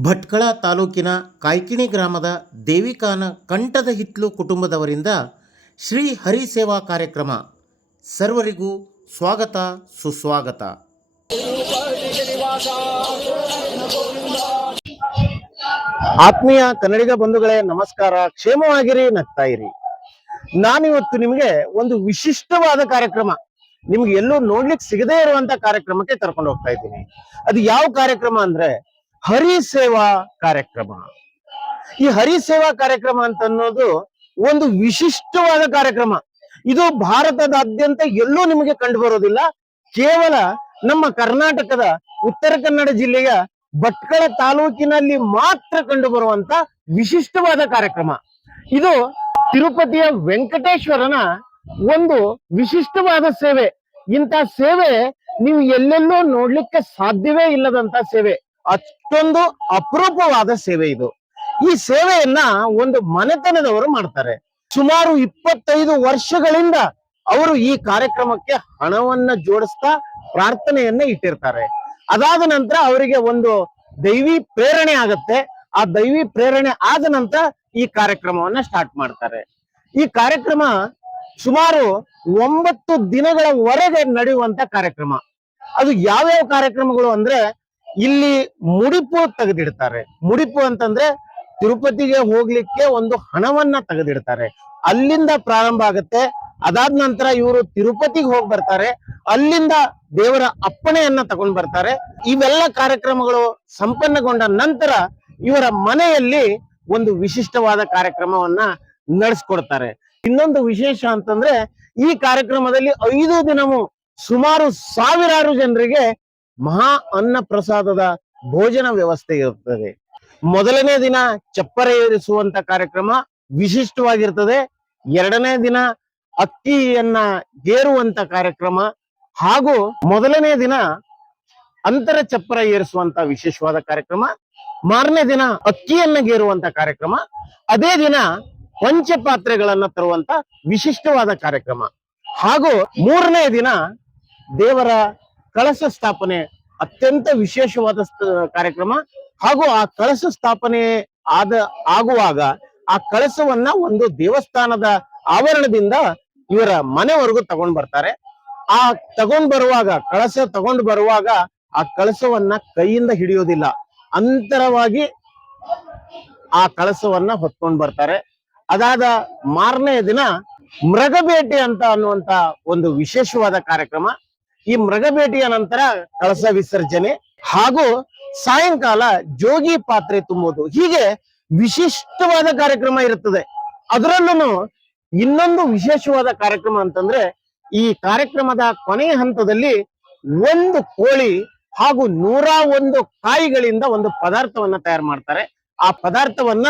ಭಟ್ಕಳ ತಾಲೂಕಿನ ಕಾಯ್ಕಿಣಿ ಗ್ರಾಮದ ದೇವಿಕಾನ ಕಂಠದ ಹಿತ್ಲು ಕುಟುಂಬದವರಿಂದ ಶ್ರೀ ಹರಿ ಸೇವಾ ಕಾರ್ಯಕ್ರಮ. ಸರ್ವರಿಗೂ ಸ್ವಾಗತ, ಸುಸ್ವಾಗತ. ಆತ್ಮೀಯ ಕನ್ನಡಿಗ ಬಂಧುಗಳೇ, ನಮಸ್ಕಾರ. ಕ್ಷೇಮವಾಗಿರಿ, ನಗ್ತಾ ಇರಿ. ನಾನಿವತ್ತು ನಿಮಗೆ ಒಂದು ವಿಶಿಷ್ಟವಾದ ಕಾರ್ಯಕ್ರಮ. ನಿಮ್ಗೆ ಎಲ್ಲೂ ನೋಡ್ಲಿಕ್ಕೆ ಸಿಗದೇ ಇರುವಂತ ಕಾರ್ಯಕ್ರಮಕ್ಕೆ ಕರ್ಕೊಂಡು ಹೋಗ್ತಾ ಇದ್ದೀನಿ. ಅದು ಯಾವ ಕಾರ್ಯಕ್ರಮ ಅಂದ್ರೆ ಹರಿ ಸೇವಾ ಕಾರ್ಯಕ್ರಮ. ಈ ಹರಿ ಸೇವಾ ಕಾರ್ಯಕ್ರಮ ಅಂತ ಅನ್ನೋದು ಒಂದು ವಿಶಿಷ್ಟವಾದ ಕಾರ್ಯಕ್ರಮ. ಇದು ಭಾರತದಾದ್ಯಂತ ಎಲ್ಲೂ ನಿಮಗೆ ಕಂಡು ಬರೋದಿಲ್ಲ. ಕೇವಲ ನಮ್ಮ ಕರ್ನಾಟಕದ ಉತ್ತರ ಕನ್ನಡ ಜಿಲ್ಲೆಯ ಭಟ್ಕಳ ತಾಲೂಕಿನಲ್ಲಿ ಮಾತ್ರ ಕಂಡು ಬರುವಂತ ವಿಶಿಷ್ಟವಾದ ಕಾರ್ಯಕ್ರಮ. ಇದು ತಿರುಪತಿಯ ವೆಂಕಟೇಶ್ವರನ ಒಂದು ವಿಶಿಷ್ಟವಾದ ಸೇವೆ. ಇಂತ ಸೇವೆ ನೀವು ಎಲ್ಲೆಲ್ಲೋ ನೋಡ್ಲಿಕ್ಕೆ ಸಾಧ್ಯವೇ ಇಲ್ಲದಂತ ಸೇವೆ. ಅಷ್ಟೊಂದು ಅಪರೂಪವಾದ ಸೇವೆ ಇದು. ಈ ಸೇವೆಯನ್ನ ಒಂದು ಮನೆತನದವರು ಮಾಡ್ತಾರೆ. ಸುಮಾರು ಇಪ್ಪತ್ತೈದು ವರ್ಷಗಳಿಂದ ಅವರು ಈ ಕಾರ್ಯಕ್ರಮಕ್ಕೆ ಹಣವನ್ನ ಜೋಡಿಸ್ತಾ ಪ್ರಾರ್ಥನೆಯನ್ನ ಇಟ್ಟಿರ್ತಾರೆ. ಅದಾದ ನಂತರ ಅವರಿಗೆ ಒಂದು ದೈವಿ ಪ್ರೇರಣೆ ಆಗತ್ತೆ. ಆ ದೈವಿ ಪ್ರೇರಣೆ ಆದ ನಂತರ ಈ ಕಾರ್ಯಕ್ರಮವನ್ನ ಸ್ಟಾರ್ಟ್ ಮಾಡ್ತಾರೆ. ಈ ಕಾರ್ಯಕ್ರಮ ಸುಮಾರು ಒಂಬತ್ತು ದಿನಗಳವರೆಗೆ ನಡೆಯುವಂತ ಕಾರ್ಯಕ್ರಮ. ಅದು ಯಾವ್ಯಾವ ಕಾರ್ಯಕ್ರಮಗಳು ಅಂದ್ರೆ ಇಲ್ಲಿ ಮುಡಿಪು ತೆಗೆದಿಡ್ತಾರೆ. ಮುಡಿಪು ಅಂತಂದ್ರೆ ತಿರುಪತಿಗೆ ಹೋಗ್ಲಿಕ್ಕೆ ಒಂದು ಹಣವನ್ನ ತೆಗೆದಿಡ್ತಾರೆ. ಅಲ್ಲಿಂದ ಪ್ರಾರಂಭ ಆಗುತ್ತೆ. ಅದಾದ ನಂತರ ಇವರು ತಿರುಪತಿಗೆ ಹೋಗಿ ಬರ್ತಾರೆ. ಅಲ್ಲಿಂದ ದೇವರ ಅಪ್ಪಣೆಯನ್ನ ತಗೊಂಡ್ ಬರ್ತಾರೆ. ಇವೆಲ್ಲ ಕಾರ್ಯಕ್ರಮಗಳು ಸಂಪನ್ನಗೊಂಡ ನಂತರ ಇವರ ಮನೆಯಲ್ಲಿ ಒಂದು ವಿಶಿಷ್ಟವಾದ ಕಾರ್ಯಕ್ರಮವನ್ನ ನಡೆಸ್ಕೊಡ್ತಾರೆ. ಇನ್ನೊಂದು ವಿಶೇಷ ಅಂತಂದ್ರೆ ಈ ಕಾರ್ಯಕ್ರಮದಲ್ಲಿ ಐದು ದಿನವೂ ಸುಮಾರು ಸಾವಿರಾರು ಜನರಿಗೆ ಮಹಾ ಅನ್ನ ಪ್ರಸಾದದ ಭೋಜನ ವ್ಯವಸ್ಥೆ ಇರುತ್ತದೆ. ಮೊದಲನೇ ದಿನ ಚಪ್ಪರ ಏರಿಸುವಂತ ಕಾರ್ಯಕ್ರಮ ವಿಶಿಷ್ಟವಾಗಿರ್ತದೆ. ಎರಡನೇ ದಿನ ಅಕ್ಕಿಯನ್ನ ಗೇರುವಂತ ಕಾರ್ಯಕ್ರಮ ಹಾಗೂ ಮೊದಲನೇ ದಿನ ಅಂತರ ಚಪ್ಪರ ಏರಿಸುವಂತ ವಿಶೇಷವಾದ ಕಾರ್ಯಕ್ರಮ, ಮಾರನೇ ದಿನ ಅಕ್ಕಿಯನ್ನ ಗೇರುವಂತ ಕಾರ್ಯಕ್ರಮ, ಅದೇ ದಿನ ಪಂಚಪಾತ್ರೆಗಳನ್ನ ತರುವಂತ ವಿಶಿಷ್ಟವಾದ ಕಾರ್ಯಕ್ರಮ ಹಾಗೂ ಮೂರನೇ ದಿನ ದೇವರ ಕಳಶ ಸ್ಥಾಪನೆ, ಅತ್ಯಂತ ವಿಶೇಷವಾದ ಕಾರ್ಯಕ್ರಮ. ಹಾಗೂ ಆ ಕಳಸ ಸ್ಥಾಪನೆ ಆದ, ಆಗುವಾಗ ಆ ಕಳಸವನ್ನ ಒಂದು ದೇವಸ್ಥಾನದ ಆವರಣದಿಂದ ಇವರ ಮನೆವರೆಗೂ ತಗೊಂಡ್ ಬರ್ತಾರೆ. ಆ ತಗೊಂಡ್ ಬರುವಾಗ, ಕಳಸ ತಗೊಂಡ್ ಬರುವಾಗ ಆ ಕಳಸವನ್ನ ಕೈಯಿಂದ ಹಿಡಿಯೋದಿಲ್ಲ. ಅಂತರವಾಗಿ ಆ ಕಳಸವನ್ನ ಹೊತ್ಕೊಂಡ್ ಬರ್ತಾರೆ. ಅದಾದ ಮಾರನೇ ದಿನ ಮೃಗಬೇಟೆ ಅಂತ ಅನ್ನುವಂತ ಒಂದು ವಿಶೇಷವಾದ ಕಾರ್ಯಕ್ರಮ. ಈ ಮೃಗಬೇಟೆಯ ನಂತರ ಕಳಸ ವಿಸರ್ಜನೆ ಹಾಗೂ ಸಾಯಂಕಾಲ ಜೋಗಿ ಪಾತ್ರೆ ತುಂಬುವುದು. ಹೀಗೆ ವಿಶಿಷ್ಟವಾದ ಕಾರ್ಯಕ್ರಮ ಇರುತ್ತದೆ. ಅದರಲ್ಲೂ ಇನ್ನೊಂದು ವಿಶೇಷವಾದ ಕಾರ್ಯಕ್ರಮ ಅಂತಂದ್ರೆ ಈ ಕಾರ್ಯಕ್ರಮದ ಕೊನೆಯ ಹಂತದಲ್ಲಿ ಒಂದು ಕೋಳಿ ಹಾಗೂ ನೂರ ಒಂದು ಕಾಯಿಗಳಿಂದ ಒಂದು ಪದಾರ್ಥವನ್ನ ತಯಾರು ಮಾಡ್ತಾರೆ. ಆ ಪದಾರ್ಥವನ್ನ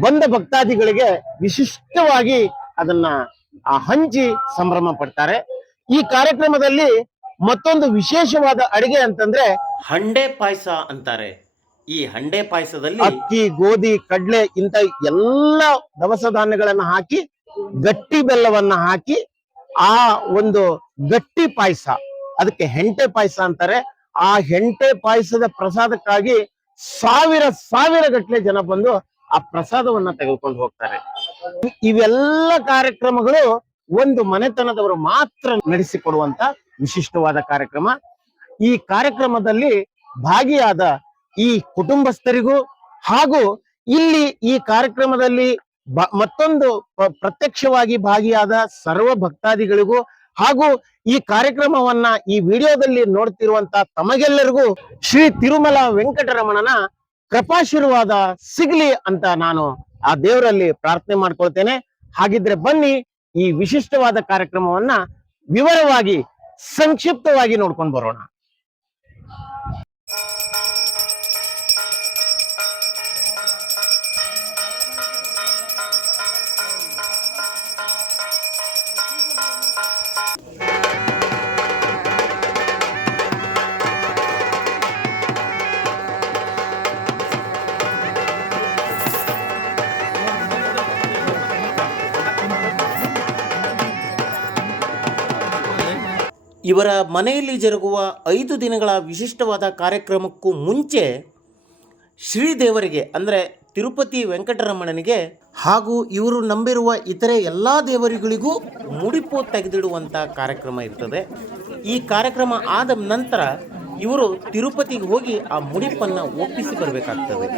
ಬಂದ ಭಕ್ತಾದಿಗಳಿಗೆ ವಿಶಿಷ್ಟವಾಗಿ ಅದನ್ನ ಆ ಹಂಚಿ ಸಂಭ್ರಮ ಪಡ್ತಾರೆ. ಈ ಕಾರ್ಯಕ್ರಮದಲ್ಲಿ ಮತ್ತೊಂದು ವಿಶೇಷವಾದ ಅಡಿಗೆ ಅಂತಂದ್ರೆ ಹಂಡೆ ಪಾಯಸ ಅಂತಾರೆ. ಈ ಹಂಡೆ ಪಾಯಸದಲ್ಲಿ ಅಕ್ಕಿ ಗೋಧಿ ಕಡ್ಲೆ ಇಂತ ಎಲ್ಲ ದವಸ ಧಾನ್ಯಗಳನ್ನ ಹಾಕಿ ಗಟ್ಟಿ ಬೆಲ್ಲವನ್ನ ಹಾಕಿ ಆ ಒಂದು ಗಟ್ಟಿ ಪಾಯಸ ಅದಕ್ಕೆ ಹೆಂಟೆ ಪಾಯಸ ಅಂತಾರೆ. ಆ ಹೆಂಟೆ ಪಾಯಸದ ಪ್ರಸಾದಕ್ಕಾಗಿ ಸಾವಿರ ಸಾವಿರ ಗಟ್ಟಲೆ ಜನ ಬಂದು ಆ ಪ್ರಸಾದವನ್ನ ತೆಗೆದುಕೊಂಡು ಹೋಗ್ತಾರೆ. ಇವೆಲ್ಲ ಕಾರ್ಯಕ್ರಮಗಳು ಒಂದು ಮನೆತನದವರು ಮಾತ್ರ ನಡೆಸಿಕೊಡುವಂತ ವಿಶಿಷ್ಟವಾದ ಕಾರ್ಯಕ್ರಮ. ಈ ಕಾರ್ಯಕ್ರಮದಲ್ಲಿ ಭಾಗಿಯಾದ ಈ ಕುಟುಂಬಸ್ಥರಿಗೂ ಹಾಗೂ ಇಲ್ಲಿ ಈ ಕಾರ್ಯಕ್ರಮದಲ್ಲಿ ಮತ್ತೊಂದು ಪ್ರತ್ಯಕ್ಷವಾಗಿ ಭಾಗಿಯಾದ ಸರ್ವ ಭಕ್ತಾದಿಗಳಿಗೂ ಹಾಗೂ ಈ ಕಾರ್ಯಕ್ರಮವನ್ನ ಈ ವಿಡಿಯೋದಲ್ಲಿ ನೋಡ್ತಿರುವಂತ ತಮಗೆಲ್ಲರಿಗೂ ಶ್ರೀ ತಿರುಮಲ ವೆಂಕಟರಮಣನ ಕೃಪಾಶೀರ್ವಾದ ಸಿಗ್ಲಿ ಅಂತ ನಾನು ಆ ದೇವರಲ್ಲಿ ಪ್ರಾರ್ಥನೆ ಮಾಡ್ಕೊಳ್ತೇನೆ. ಹಾಗಿದ್ರೆ ಬನ್ನಿ ಈ ವಿಶಿಷ್ಟವಾದ ಕಾರ್ಯಕ್ರಮವನ್ನ ವಿವರವಾಗಿ ಸಂಕ್ಷಿಪ್ತವಾಗಿ ನೋಡ್ಕೊಂಡು ಬರೋಣ. ಇವರ ಮನೆಯಲ್ಲಿ ಜರುಗುವ ಐದು ದಿನಗಳ ವಿಶಿಷ್ಟವಾದ ಕಾರ್ಯಕ್ರಮಕ್ಕೂ ಮುಂಚೆ ಶ್ರೀದೇವರಿಗೆ, ಅಂದರೆ ತಿರುಪತಿ ವೆಂಕಟರಮಣನಿಗೆ ಹಾಗೂ ಇವರು ನಂಬಿರುವ ಇತರೆ ಎಲ್ಲ ದೇವರುಗಳಿಗೂ ಮುಡಿಪು ತೆಗೆದಿಡುವಂಥ ಕಾರ್ಯಕ್ರಮ ಇರ್ತದೆ. ಈ ಕಾರ್ಯಕ್ರಮ ಆದ ನಂತರ ಇವರು ತಿರುಪತಿಗೆ ಹೋಗಿ ಆ ಮುಡಿಪನ್ನು ಒಪ್ಪಿಸಿ ಬರಬೇಕಾಗ್ತದೆ.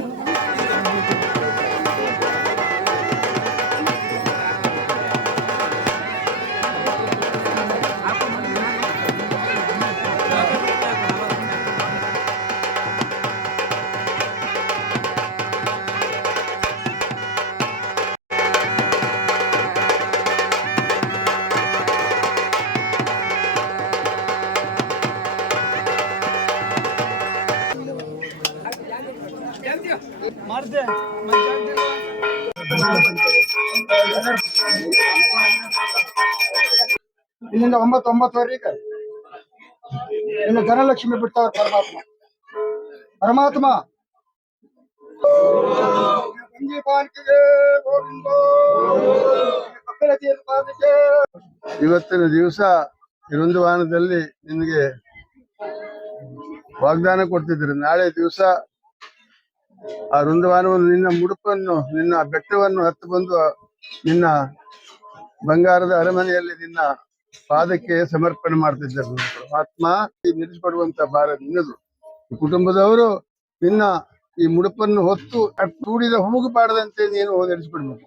ಇಲ್ಲಿಂದ ನಿನ್ನ ಧನಲಕ್ಷ್ಮಿ ಬಿಡ್ತಾವ್ರ ಪರಮಾತ್ಮ. ಪರಮಾತ್ಮ. ಇವತ್ತಿನ ದಿವಸ ಇನ್ನೊಂದು ವಾಹನದಲ್ಲಿ ನಿಮಗೆ ವಾಗ್ದಾನ ಕೊಡ್ತಿದ್ರು ನಾಳೆ ದಿವಸ ಆ ವೃಂದವಾನವನ್ನು ನಿನ್ನ ಮುಡುಪನ್ನು, ನಿನ್ನ ಬೆಟ್ಟವನ್ನು ಹತ್ತು ಬಂದು ನಿನ್ನ ಬಂಗಾರದ ಅರಮನೆಯಲ್ಲಿ ನಿನ್ನ ಪಾದಕ್ಕೆ ಸಮರ್ಪಣೆ ಮಾಡ್ತಿದ್ದರು ಆತ್ಮ ಈ ನಿಲ್ಲಿಸಿಕೊಡುವಂತ ಭಾರ ನಿನ್ನದು ಕುಟುಂಬದವರು ನಿನ್ನ ಈ ಮುಡುಪನ್ನು ಹೊತ್ತು ಕೂಡಿದ ಹೋಗಬಾರದಂತೆ ನೀನು ಓದರಿಸಿಕೊಡ್ಬೇಕು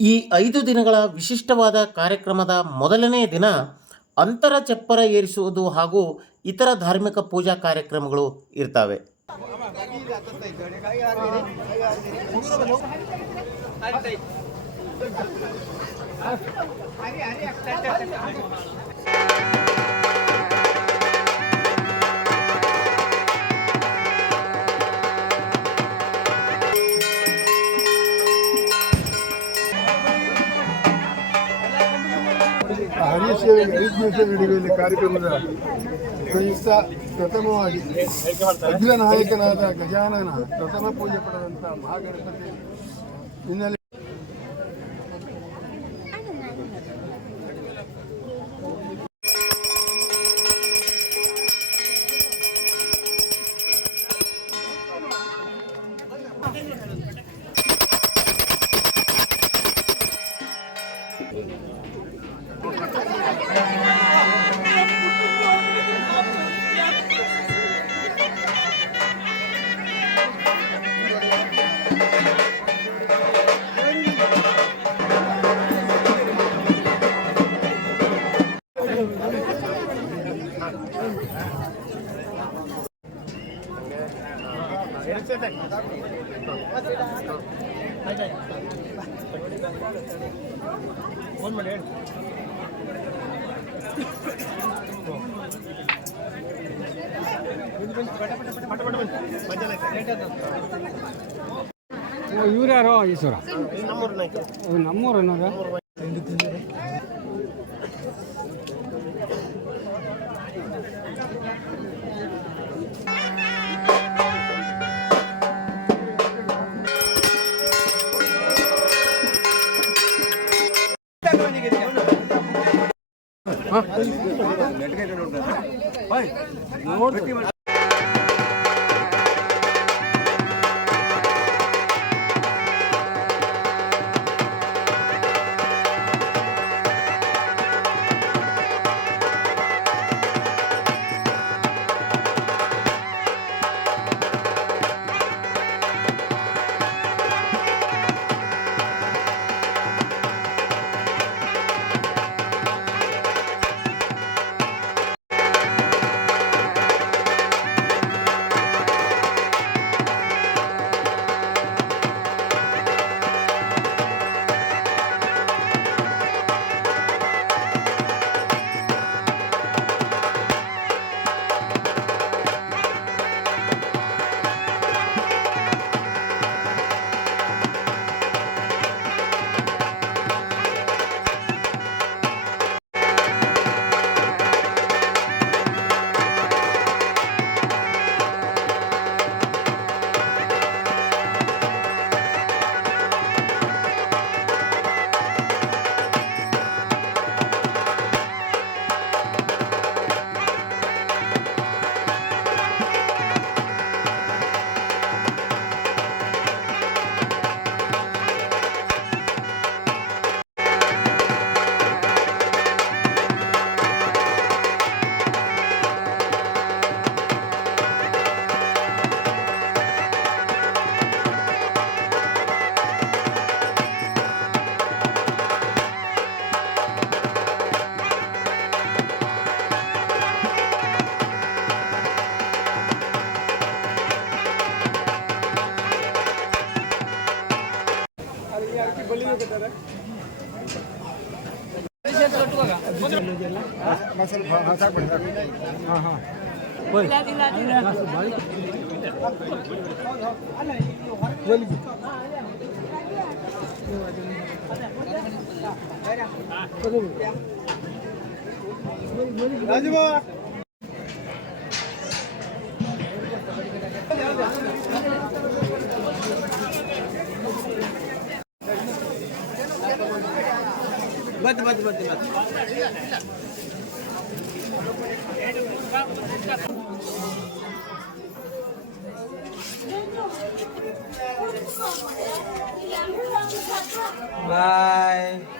ಈ ಐದು ದಿನಗಳ ವಿಶಿಷ್ಟವಾದ ಕಾರ್ಯಕ್ರಮದ ಮೊದಲನೇ ದಿನ ಅಂತರ ಚಪ್ಪರ ಏರಿಸುವುದು ಹಾಗೂ ಇತರ ಧಾರ್ಮಿಕ ಪೂಜಾ ಕಾರ್ಯಕ್ರಮಗಳು ಇರ್ತವೆ. ಹರೀಶ್ ಹರೀಶ್ ನಡುವೆ ಕಾರ್ಯಕ್ರಮದ ಪ್ರಯುಕ್ತ ಪ್ರಥಮವಾಗಿ ಅಗ್ರ ನಾಯಕನಾದ ಗಜಾನನ ಪ್ರಥಮ ಪೂಜೆ ಪಡೆದಂತ ಮಹಾಗಣಪತಿ. ಹಿನ್ನೆಲೆ ಇವ್ರು ಯಾರೋ ಈಶ್ವರ ನಮ್ಮೂರ ನಮ್ಮೂರ ನೋಡ್ತಾರೆ हाँ हाँ सर हाँ हाँ राजू बाबा Bye.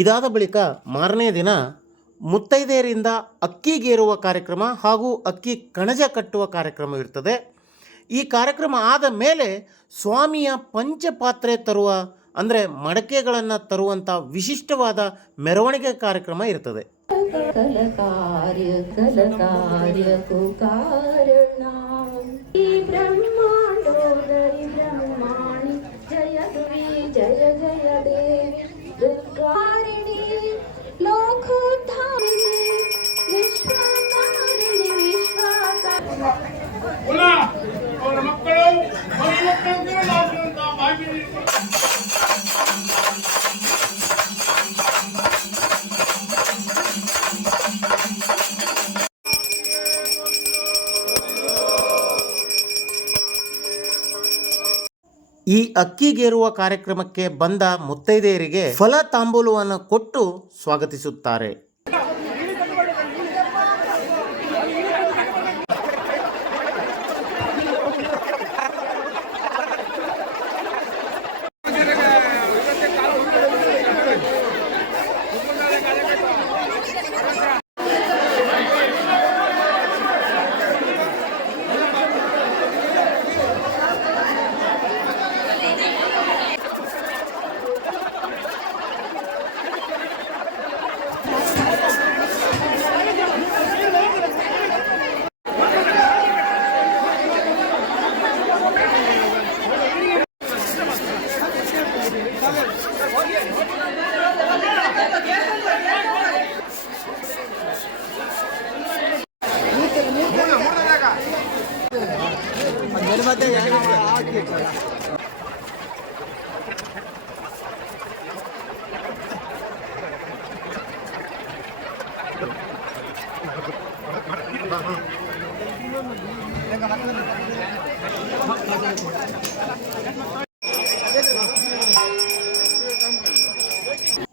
ಇದಾದ ಬಳಿಕ ಮಾರನೇ ದಿನ ಮುತ್ತೈದೆಯರಿಂದ ಅಕ್ಕಿಗೇರುವ ಕಾರ್ಯಕ್ರಮ ಹಾಗೂ ಅಕ್ಕಿ ಕಣಜ ಕಟ್ಟುವ ಕಾರ್ಯಕ್ರಮ ಇರ್ತದೆ. ಈ ಕಾರ್ಯಕ್ರಮ ಆದ ಮೇಲೆ ಸ್ವಾಮಿಯ ಪಂಚಪಾತ್ರೆ ತರುವ, ಅಂದರೆ ಮಡಕೆಗಳನ್ನು ತರುವಂಥ ವಿಶಿಷ್ಟವಾದ ಮೆರವಣಿಗೆ ಕಾರ್ಯಕ್ರಮ ಇರ್ತದೆ. कल ജയ ജയ ദേവികാരിണി ಅಕ್ಕಿಗೇರುವ ಕಾರ್ಯಕ್ರಮಕ್ಕೆ ಬಂದ ಮುತ್ತೈದೆಯರಿಗೆ ಫಲ ತಾಂಬೂಲವನ್ನು ಕೊಟ್ಟು ಸ್ವಾಗತಿಸುತ್ತಾರೆ.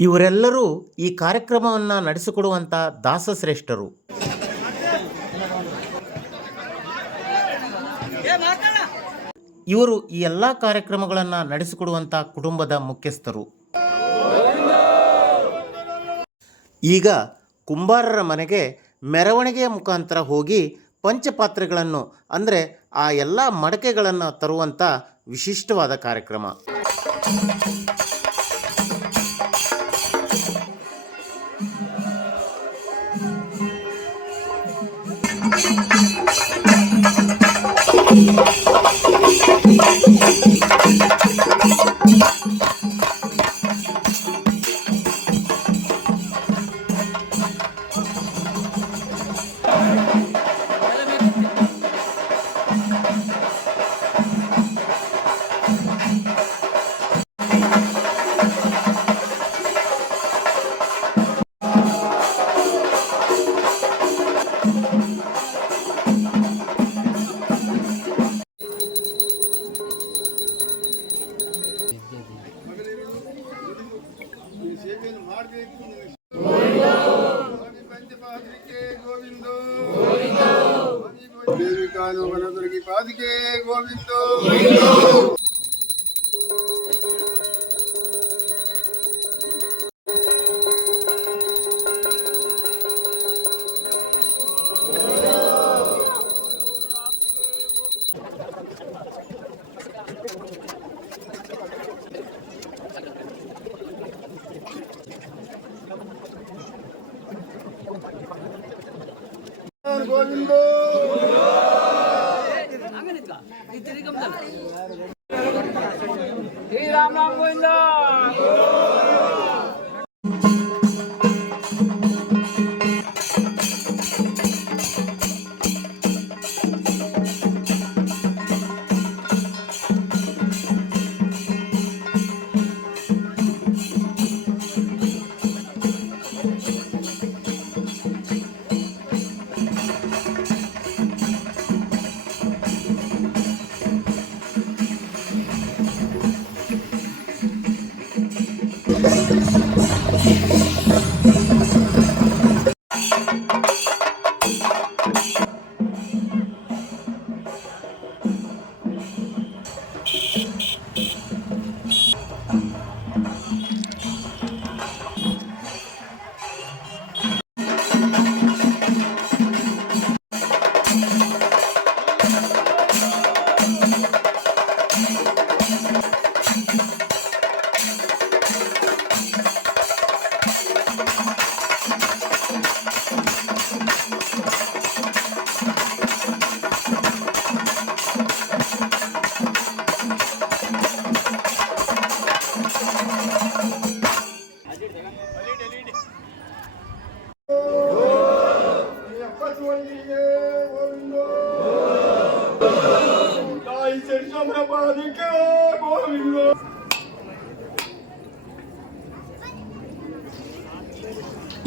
ಇವರೆಲ್ಲರೂ ಈ ಕಾರ್ಯಕ್ರಮವನ್ನು ನಡೆಸಿಕೊಡುವಂಥ ದಾಸಶ್ರೇಷ್ಠರು. ಇವರು ಈ ಎಲ್ಲ ಕಾರ್ಯಕ್ರಮಗಳನ್ನು ನಡೆಸಿಕೊಡುವಂಥ ಕುಟುಂಬದ ಮುಖ್ಯಸ್ಥರು. ಈಗ ಕುಂಬಾರರ ಮನೆಗೆ ಮೆರವಣಿಗೆಯ ಮುಖಾಂತರ ಹೋಗಿ ಪಂಚಪಾತ್ರೆಗಳನ್ನು, ಅಂದರೆ ಆ ಎಲ್ಲ ಮಡಕೆಗಳನ್ನು ತರುವಂಥ ವಿಶಿಷ್ಟವಾದ ಕಾರ್ಯಕ್ರಮ. Rainbow.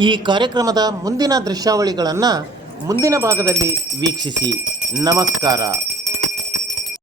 ಈ ಕಾರ್ಯಕ್ರಮದ ಮುಂದಿನ ದೃಶ್ಯಾವಳಿಗಳನ್ನು ಮುಂದಿನ ಭಾಗದಲ್ಲಿ ವೀಕ್ಷಿಸಿ. ನಮಸ್ಕಾರ.